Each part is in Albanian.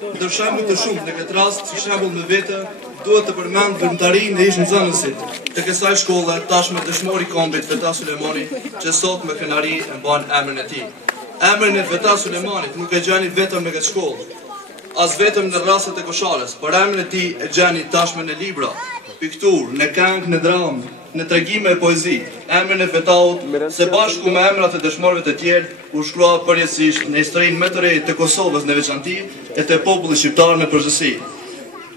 Ndër shembuj të shumtë në këtë rast, si shembull me vete, duhet të përmend vërtetarinë e ish nxënësit të kësaj shkolle, tashmë dëshmori i kombit Veta Sulemani, që sot me kënaqësi e mban emrin e tij. Emrin e Veta Sulemanit nuk e gjeni vetëm në këtë shkollë, as vetëm në rastet e Kosharës, por emrin e tij e gjeni tashmë në libra, pikturë, në këngë, në dramë, në tregime e poezi. Emrin e Vetaut, së bashku me emrat e dëshmorëve të tjerë, u shkrua përjetësisht në historinë më të re të Kosovës në veçanti e të popullit shqiptar në përgjithësi.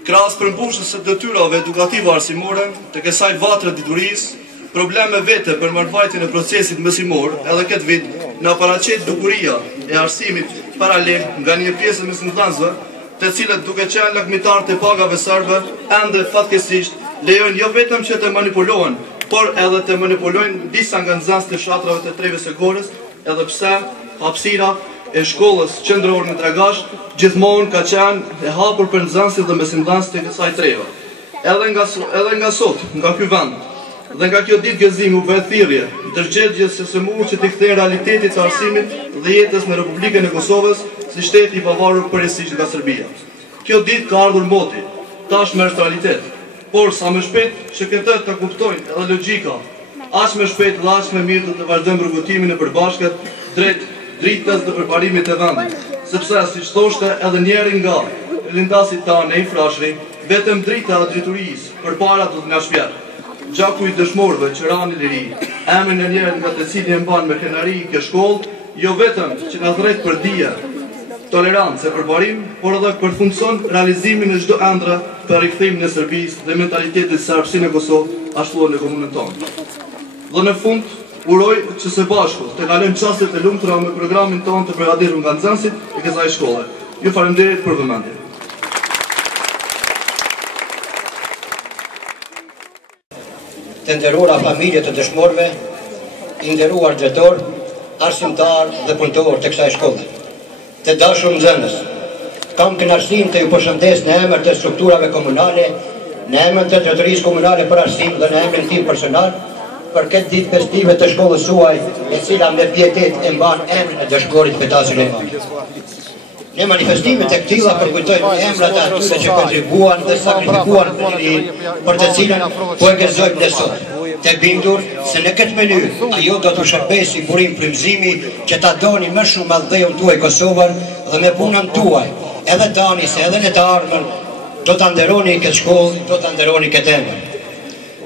Krahas përmbushjes së detyrave edukative arsimore, të kësaj vatre diturisë, probleme vete për marrëvajtjen e procesit mësimor, edhe këtë vit na paraqet dukuria e arsimit paralel nga një pjesë e mësimdhënësve, të cilët duke qenë lakmitar të pagave serbe, ende fatkeqësisht lejojnë jo vetëm që të manipulohen, por edhe të manipulojnë disa nga nxënësit të fshatrave të Treves së Gorës, edhe pse hapësira e shkollës qendrore në Dragash gjithmonë ka qenë e hapur për nxënësit dhe mësimdhënësit të kësaj treve. Edhe nga sot, nga ky vend, dhe nga kjo ditë gëzimi u bë thirrje ndërgjegjës së SMU që t'i kthejë realitetit të arsimit dhe jetës në Republikën e Kosovës si shteti i pavarur përgjithsisht nga Serbia. Kjo ditë ka ardhur moti, tashmë është realitet, por sa më shpejt që këtë ta kuptojnë edhe logjika, aq më shpejt dhe aq më mirë do të vazhdojmë rrugëtimin e përbashkët drejt dritës dhe përparimit të vendit, sepse siç thoshte edhe njëri nga lindasit tanë i frashëri, vetëm drita e driturisë përpara do të na shpjerë. Gjaku i dëshmorëve që ranë liri, emrin e njerëzit nga të cilin e mban me kënaqëri kjo shkollë, jo vetëm që na drejt për dije, tolerancë e përparim, por edhe përfundson realizimin e çdo ëndre për rikthimin e Serbisë dhe mentalitetit serb si në Kosovë, ashtu edhe në komunën tonë. Dhe në fund, uroj që së bashku të kalojmë çastet e lumtura me programin tonë të përgatitur nga nxënësit e kësaj shkolle. Ju falenderoj për vëmendje. Të nderuara familje të dëshmorëve, i nderuar drejtor, arsimtar dhe punëtor të kësaj shkolle. Të dashur nxënës, kam kënaqësinë të ju përshëndes në emër të strukturave komunale, në emër të drejtorisë komunale për arsim dhe në emrin tim personal, për këtë ditë festive të shkollës suaj, e cila me pietet e mban emrin e dëshmorit Veta Sulemani. Në manifestimet e këtilla përkujtojmë emrat e atyre që kontribuan dhe sakrifikuan për lirinë, për të cilën po e gëzojmë ne sot. Të bindur se në këtë mënyrë ajo do të shërbejë si burim frymëzimi që ta doni më shumë mallëdhëun tuaj Kosovën dhe me punën tuaj, edhe tani se edhe në të ardhmen do ta nderoni këtë shkollë, do ta nderoni këtë emër.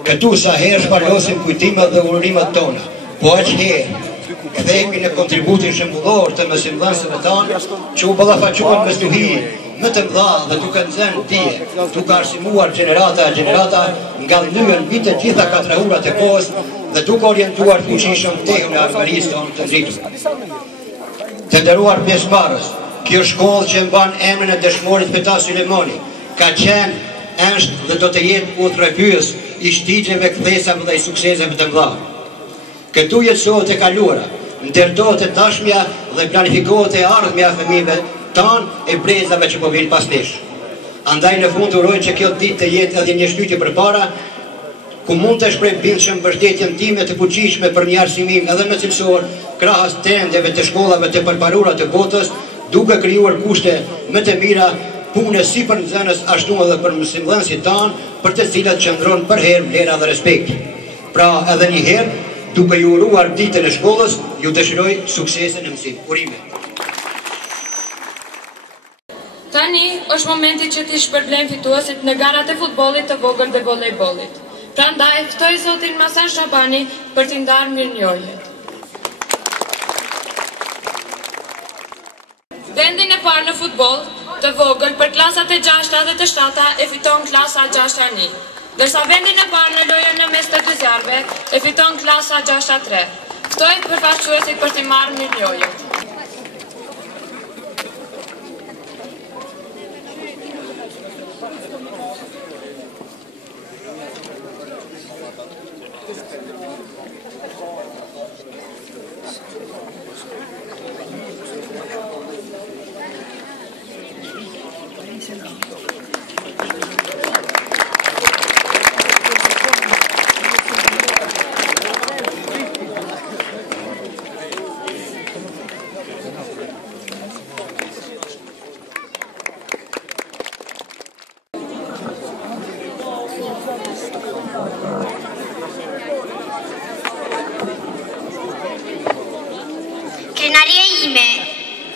Këtu sa herë shpalosim kujtimet dhe urimet tona, po aq herë kthehemi në kontributin shembullor të mësimdhënësve tanë që u ballafaquan me stuhi më të mëdha dhe duke nxënë dije, duke arsimuar gjenerata e gjenerata nga ndyen mbi të gjitha katraurat e kohës dhe duke orientuar fuqishëm tehun e armërisë tonë të ngritur. Të nderuar pjesëmarrës, kjo shkollë që mban emrin e dëshmorit Veta Sulemani ka qenë, është dhe do të jetë udhëheqës i shtigjeve, kthesave dhe i sukseseve të mëdha. Këtu jetësohet e kaluara, ndërtohet e tashmja dhe planifikohet e ardhmja e fëmijëve tanë e brezave që po vinë pas nesh. Andaj në fund uroj që kjo ditë të jetë edhe një shtytje përpara, ku mund të shpreh bindshëm mbështetjen time të fuqishme për një arsimim edhe më cilësor krahas trendeve të shkollave të përparura të botës, duke krijuar kushte më të mira pune si për nxënës ashtu edhe për mësimdhënësit tanë, për të cilat qëndron për herë vlera dhe respekt. Pra edhe një herë, duke ju uruar ditën e shkollës, ju dëshiroj suksese në mësim. Urime. Tani është momenti që t'i shpërblejmë fituesit në garat e futbollit, të vogël dhe volejbollit. Prandaj ftoj zotin Masan Shabani për t'i ndarë mirënjohjet. Vendin e parë në futboll të vogël për klasat e 6 dhe të 7 e fiton klasa 6A1. Dërsa vendin e parë në lojën në mes të gëzjarve e fiton klasa 6A3. Ftoj përfaqësuesit për t'i marrë mirënjohjet. ime.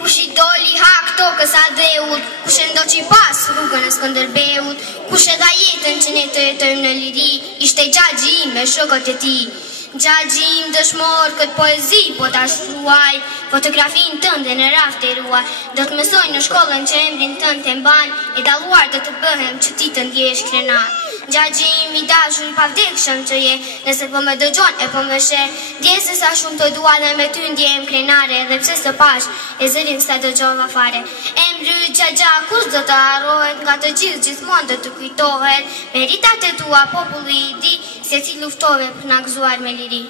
Kush i doli hak tokës a dheut, kush e ndoqi pas rrugën e Skënderbeut, kush e dha jetën që ne të jetojmë në liri, ishte Gjaxhi im me shokët e tij. Gjaxhi im dëshmor këtë poezi po ta shkruaj, fotografin tënde në raft e ruaj, do të mësoj në shkollën që emrin tënd të mban, e dalluar do të bëhem që ti të ndjesh krenar. Gjaxhi im i dashur i pavdekshëm që je, nëse po më dëgjon e po më sheh, dje se sa shumë të dua dhe me ty ndjehem krenare, dhe pse së pash e zërin sa dëgjova fare. Emri Xhaxha kush do të harrohet, nga të gjithë gjithmonë do të kujtohet, meritat e tua populli i di, se ti luftove për na gëzuar me liri.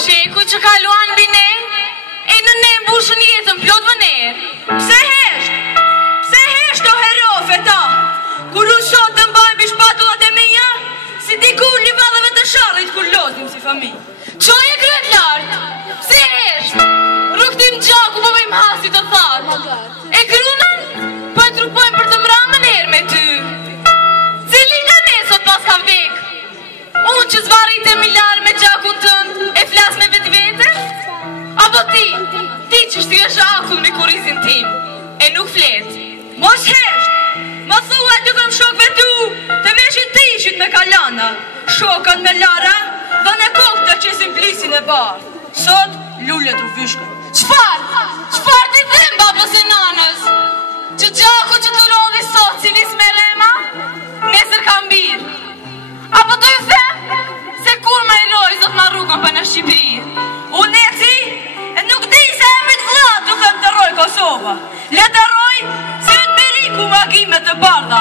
Sheku që kaluan bine, e në ne mbushën jetën plot vëner. Pse hesht o herofe ta, kur unë sot të mbaj bishpatullat e meja, si dikur livadheve të sharrit kur lozim si fami. Qoj e kryet lartë, pse hesht, rukëtim gjaku po bëjmë hasi të thatë, e krunën, po e trupojmë për të mramën herë me ty. Cili nga ne sot pas ka vdek, unë që zvarit e milar me gjakun tënd, e flas me vetë vete? Apo ti që shtyhesh akull me kurizin tim, e nuk flet. Mos hesht, më thua të këm shokve tu, të veshit të ishit me kalana, shokën me lara, dhe në kokë të qesim plisin e barë. Sot, lullet u vyshkën. Qfar t'i them babës e nanës? Që gjaku që të rodhi sot cilis me rema, nesër kam birë. Apo të ju them, se kur me eroj zot ma rrugën për në Shqipëri. Unë e nuk di se e mit vlat të them të roj Kosova. Le të roj, se të beriku magime të bardha.